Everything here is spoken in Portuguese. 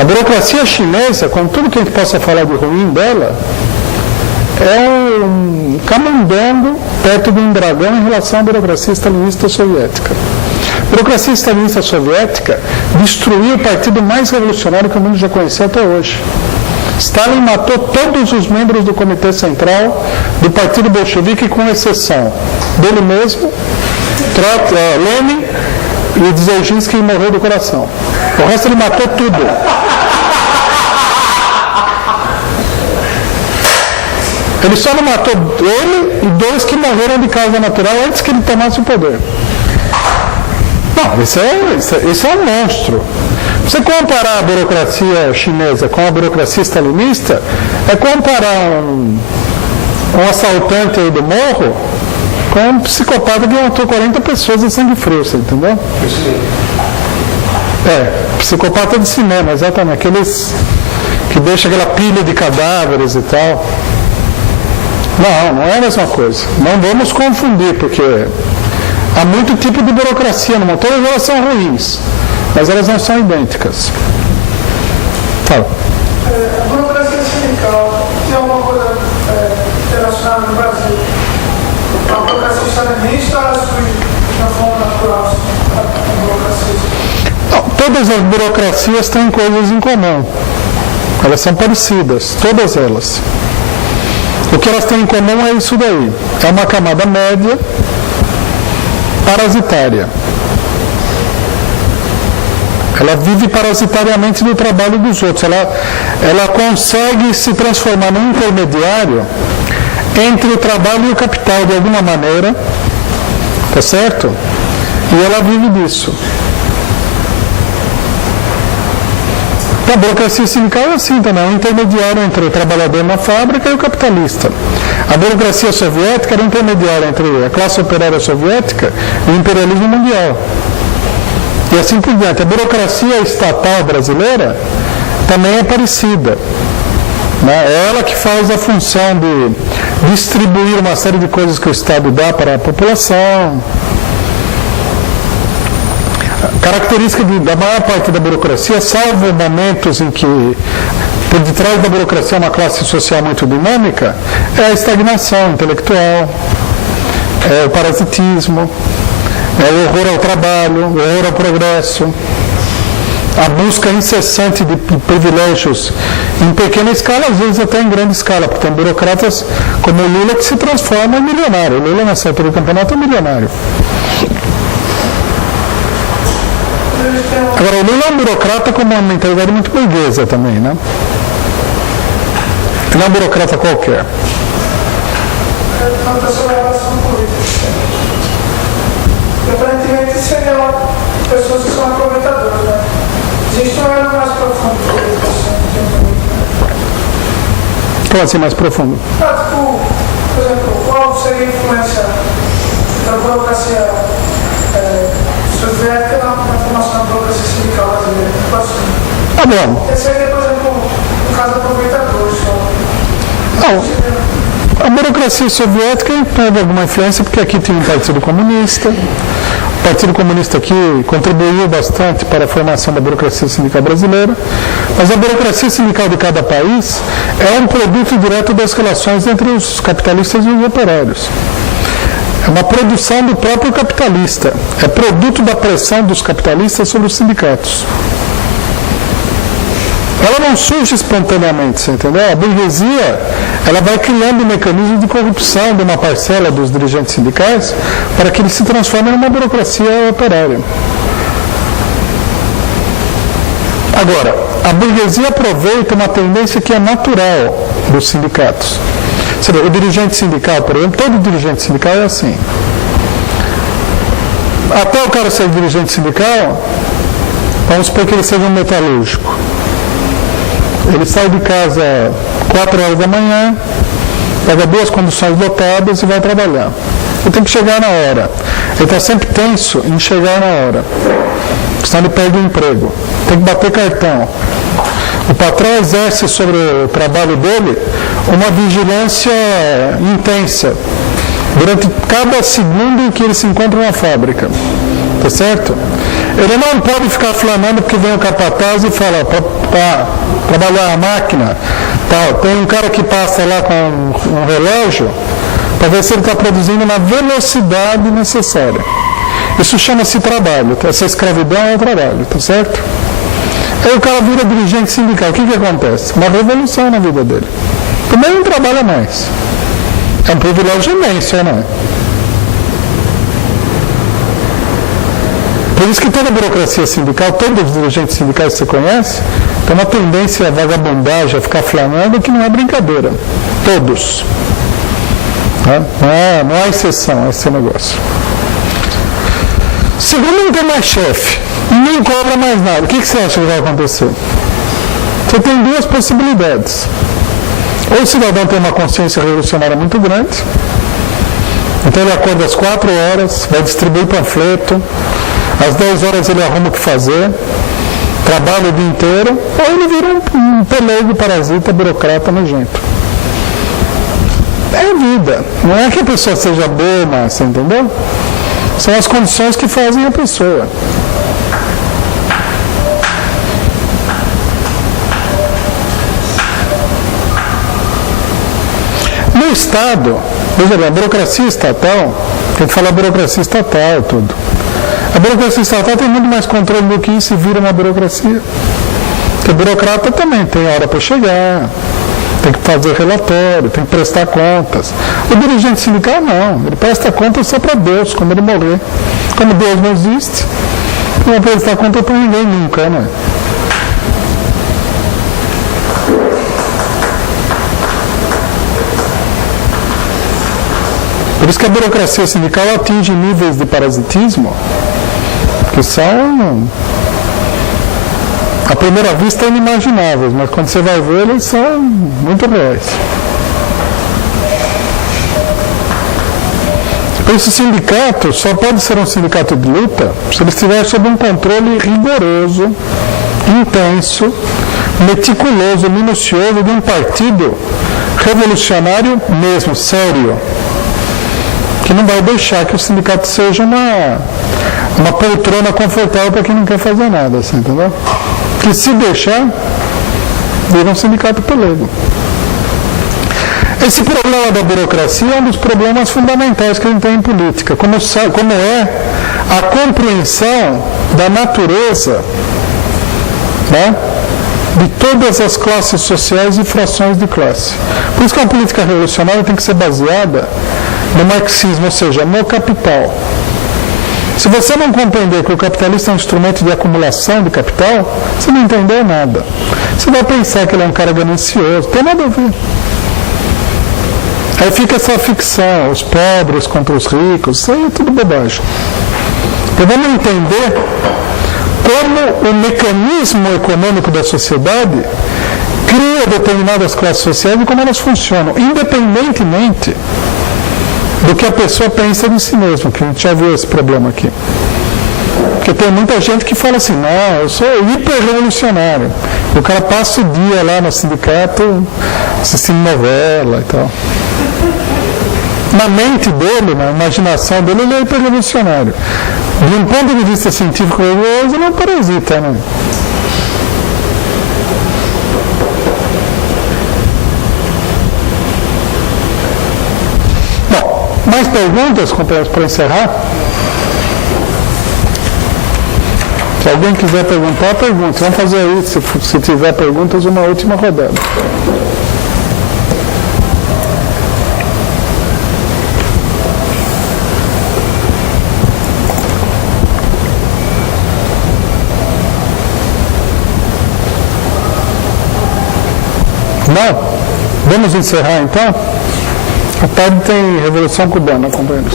A burocracia chinesa, com tudo que a gente possa falar de ruim dela, é um camundongo perto de um dragão em relação à burocracia stalinista soviética. A burocracia stalinista soviética destruiu o partido mais revolucionário que o mundo já conhecia até hoje. Stalin matou todos os membros do Comitê Central do Partido Bolchevique, com exceção dele mesmo, Lenin e Dzerzhinsky, que morreu do coração. O resto ele matou tudo. Ele só não matou ele e 2 que morreram de causa natural antes que ele tomasse o poder. Não, isso é um monstro. Você comparar a burocracia chinesa com a burocracia stalinista é comparar um assaltante aí do morro com um psicopata que matou 40 pessoas em sangue frio, você entendeu? Psicopata de cinema, exatamente. Aqueles que deixam aquela pilha de cadáveres e tal. Não é a mesma coisa. Não vamos confundir, porque há muito tipo de burocracia no mundo. Todas elas são ruins, mas elas não são idênticas. Fala. A burocracia sindical tem alguma coisa relacionada no Brasil? A burocracia stalinista surge na forma natural da burocracia? Não, todas as burocracias têm coisas em comum. Elas são parecidas, todas elas. O que elas têm em comum é isso daí. É uma camada média parasitária. Ela vive parasitariamente do trabalho dos outros. Ela consegue se transformar num intermediário entre o trabalho e o capital, de alguma maneira. Tá certo? E ela vive disso. A burocracia sindical é assim também, é um intermediário entre o trabalhador na fábrica e o capitalista. A burocracia soviética era um intermediário entre a classe operária soviética e o imperialismo mundial. E assim por diante. A burocracia estatal brasileira também é parecida. É ela que faz a função de distribuir uma série de coisas que o Estado dá para a população. Característica da maior parte da burocracia, salvo momentos em que por detrás da burocracia é uma classe social muito dinâmica, é a estagnação intelectual, é o parasitismo, é o horror ao trabalho, o horror ao progresso, a busca incessante de privilégios em pequena escala, às vezes até em grande escala, porque tem burocratas como o Lula que se transforma em milionário. O Lula, nessa altura do campeonato, é milionário. Agora, o Lula é um burocrata com uma mentalidade muito burguesa também, né? Ele não é um burocrata qualquer. Uma pessoa em relação política. Aparentemente, seriam pessoas que são aproveitadoras, né? Existe um elo mais profundo de aproveitação. Como assim mais profundo? Por exemplo, qual seria a influência da burocracia soviética na formação da burocracia sindical brasileira? Ah, bom. Seria, por exemplo, um caso de aproveitadores só. Não. A burocracia soviética teve alguma influência, porque aqui tinha um partido comunista. O Partido Comunista aqui contribuiu bastante para a formação da burocracia sindical brasileira, mas a burocracia sindical de cada país é um produto direto das relações entre os capitalistas e os operários. É uma produção do próprio capitalista, é produto da pressão dos capitalistas sobre os sindicatos. Ela não surge espontaneamente, você entendeu? A burguesia, ela vai criando um mecanismo de corrupção de uma parcela dos dirigentes sindicais para que eles se transformem numa burocracia operária. Agora, a burguesia aproveita uma tendência que é natural dos sindicatos. Você vê, o dirigente sindical, por exemplo, todo dirigente sindical é assim. Até o cara ser dirigente sindical, vamos supor que ele seja um metalúrgico. Ele sai de casa 4 horas da manhã, pega 2 conduções lotadas e vai trabalhar. Ele tem que chegar na hora. Ele está sempre tenso em chegar na hora. Senão ele perde o emprego. Tem que bater cartão. O patrão exerce sobre o trabalho dele uma vigilância intensa durante cada segundo em que ele se encontra na fábrica. Tá certo? Ele não pode ficar flanando porque vem o capataz e fala, para trabalhar a máquina, tem um cara que passa lá com um relógio para ver se ele está produzindo na velocidade necessária. Isso chama-se trabalho, essa escravidão é o trabalho, tá certo? Aí o cara vira dirigente sindical, o que acontece? Uma revolução na vida dele. Também não trabalha mais. É um privilégio imenso, não é? Por isso que toda a burocracia sindical, todos os dirigentes sindicais que você conhece, tem uma tendência a vagabundagem, a ficar flanando, que não é brincadeira. Todos. Não há exceção a esse negócio. Segundo, não tem mais chefe. Nem cobra mais nada. O que você acha que vai acontecer? Você tem duas possibilidades. Ou o cidadão tem uma consciência revolucionária muito grande, então ele acorda às 4 horas, vai distribuir panfleto, às 10 horas ele arruma o que fazer, trabalha o dia inteiro, ou ele vira um pelego, parasita, burocrata, nojento. É vida. Não é que a pessoa seja boa, mas você entendeu? São as condições que fazem a pessoa. No Estado, veja bem, a burocracia estatal, tem que falar burocracia estatal, tudo. A burocracia estatal tem muito mais controle do que isso e vira uma burocracia. Porque o burocrata também tem hora para chegar, tem que fazer relatório, tem que prestar contas. O dirigente sindical não, ele presta contas só para Deus, quando ele morrer. Como Deus não existe, não vai prestar conta para ninguém nunca, né? Por isso que a burocracia sindical atinge níveis de parasitismo que são, à primeira vista, inimagináveis, mas quando você vai ver, eles são muito reais. Por isso, o sindicato só pode ser um sindicato de luta se ele estiver sob um controle rigoroso, intenso, meticuloso, minucioso de um partido revolucionário mesmo, sério, que não vai deixar que o sindicato seja uma poltrona confortável para quem não quer fazer nada, assim, entendeu? Que se deixar, vira um sindicato pelego. Esse problema da burocracia é um dos problemas fundamentais que a gente tem em política, como é a compreensão da natureza, né, de todas as classes sociais e frações de classe. Por isso que a política revolucionária tem que ser baseada no marxismo, ou seja, no capital. Se você não compreender que o capitalista é um instrumento de acumulação de capital, você não entendeu nada. Você vai pensar que ele é um cara ganancioso, tem nada a ver. Aí fica essa ficção, os pobres contra os ricos, isso aí é tudo bobagem. Então vamos entender como o mecanismo econômico da sociedade cria determinadas classes sociais e como elas funcionam, independentemente do que a pessoa pensa de si mesma, que a gente já viu esse problema aqui. Porque tem muita gente que fala assim, não, eu sou hiper-revolucionário. O cara passa o dia lá no sindicato assistindo novela e tal. Na mente dele, na imaginação dele, ele é hiper-revolucionário. De um ponto de vista científico religioso, ele é um parasita, né? Mais perguntas, companheiros, para encerrar? Se alguém quiser perguntar, pergunte. Vamos fazer aí, se tiver perguntas, uma última rodada. Não? Vamos encerrar então? À tarde tem Revolução Cubana, companheiros.